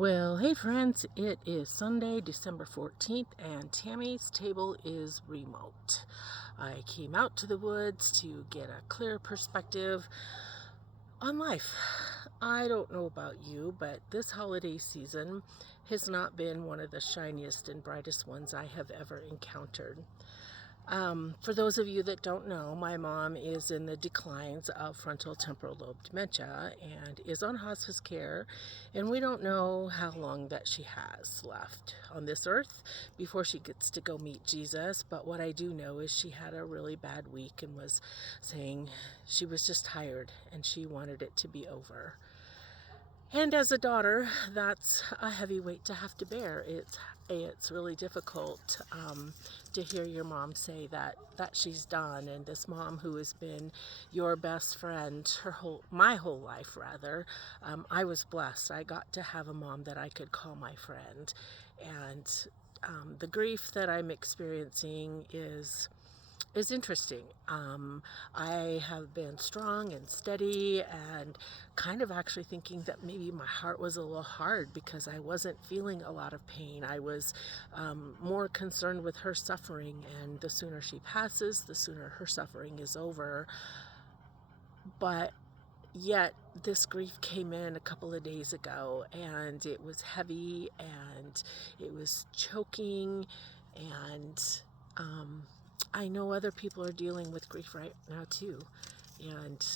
Well, hey friends, it is Sunday, December 14th, and Tammy's table is remote. I came out to the woods to get a clear perspective on life. I don't know about you, but this holiday season has not been one of the shiniest and brightest ones I have ever encountered. For those of you that don't know, my mom is in the declines of frontal temporal lobe dementia and is on hospice care, and we don't know how long that she has left on this earth before she gets to go meet Jesus. But what I do know is she had a really bad week and was saying she was just tired and she wanted it to be over. And as a daughter, that's a heavy weight to have to bear. It's really difficult to hear your mom say that she's done. And this mom who has been your best friend my whole life, rather, I was blessed. I got to have a mom that I could call my friend, and the grief that I'm experiencing is interesting. I have been strong and steady and kind of actually thinking that maybe my heart was a little hard because I wasn't feeling a lot of pain. I was more concerned with her suffering, and the sooner she passes, the sooner her suffering is over. But yet this grief came in a couple of days ago, and it was heavy and it was choking, and I know other people are dealing with grief right now too. And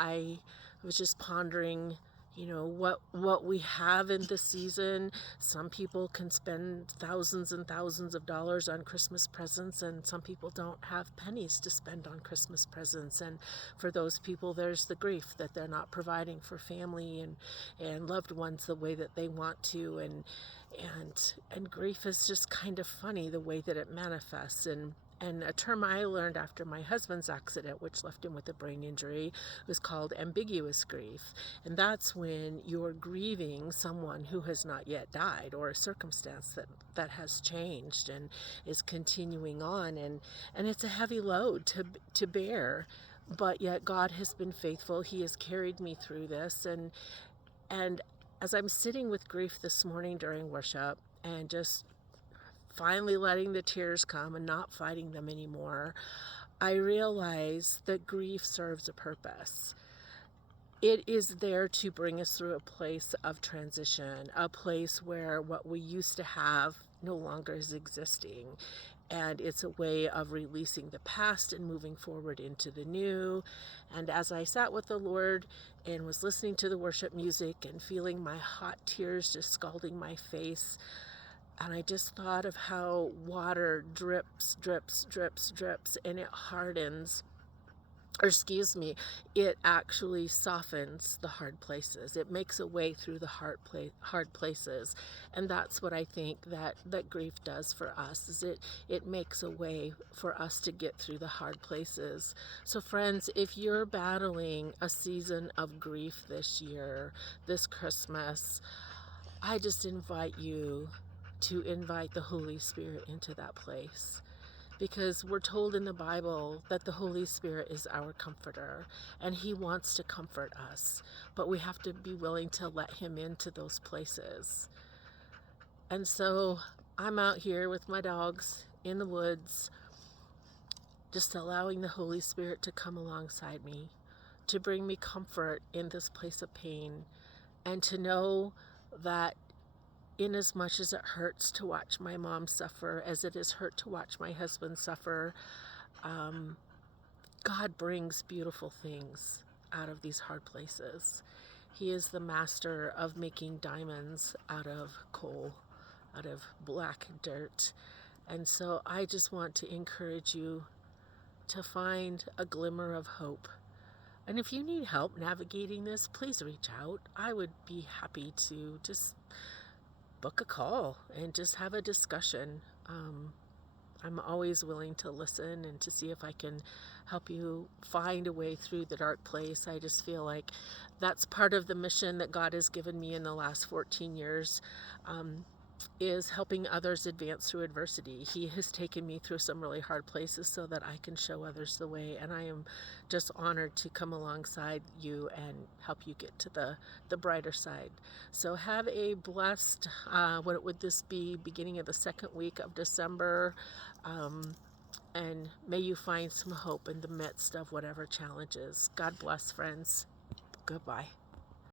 I was just pondering, what we have in this season. Some people can spend thousands and thousands of dollars on Christmas presents, and some people don't have pennies to spend on Christmas presents. And for those people, there's the grief that they're not providing for family and loved ones the way that they want to. And grief is just kind of funny the way that it manifests. And a term I learned after my husband's accident, which left him with a brain injury, was called ambiguous grief. And that's when you're grieving someone who has not yet died, or a circumstance that has changed and is continuing on. And it's a heavy load to bear. But yet God has been faithful. He has carried me through this. And as I'm sitting with grief this morning during worship and just finally letting the tears come and not fighting them anymore, I realize that grief serves a purpose. It is there to bring us through a place of transition, a place where what we used to have no longer is existing. And it's a way of releasing the past and moving forward into the new. And as I sat with the Lord and was listening to the worship music and feeling my hot tears just scalding my face, and I just thought of how water drips, drips, drips, drips, and it hardens. Or excuse me, it actually softens the hard places. It makes a way through the hard places. And that's what I think that grief does for us, is it makes a way for us to get through the hard places. So friends, if you're battling a season of grief this year, this Christmas, I just invite you to invite the Holy Spirit into that place. Because we're told in the Bible that the Holy Spirit is our comforter, and He wants to comfort us. But we have to be willing to let Him into those places. And so I'm out here with my dogs in the woods, just allowing the Holy Spirit to come alongside me, to bring me comfort in this place of pain, and to know that in as much as it hurts to watch my mom suffer, as it has hurt to watch my husband suffer, God brings beautiful things out of these hard places. He is the master of making diamonds out of coal, out of black dirt. And so I just want to encourage you to find a glimmer of hope. And if you need help navigating this, please reach out. I would be happy to just book a call and just have a discussion. I'm always willing to listen and to see if I can help you find a way through the dark place. I just feel like that's part of the mission that God has given me in the last 14 years. is helping others advance through adversity. He has taken me through some really hard places so that I can show others the way, and I am just honored to come alongside you and help you get to the brighter side. So have a blessed, what would this be, beginning of the second week of December, and may you find some hope in the midst of whatever challenges. God bless, friends. Goodbye.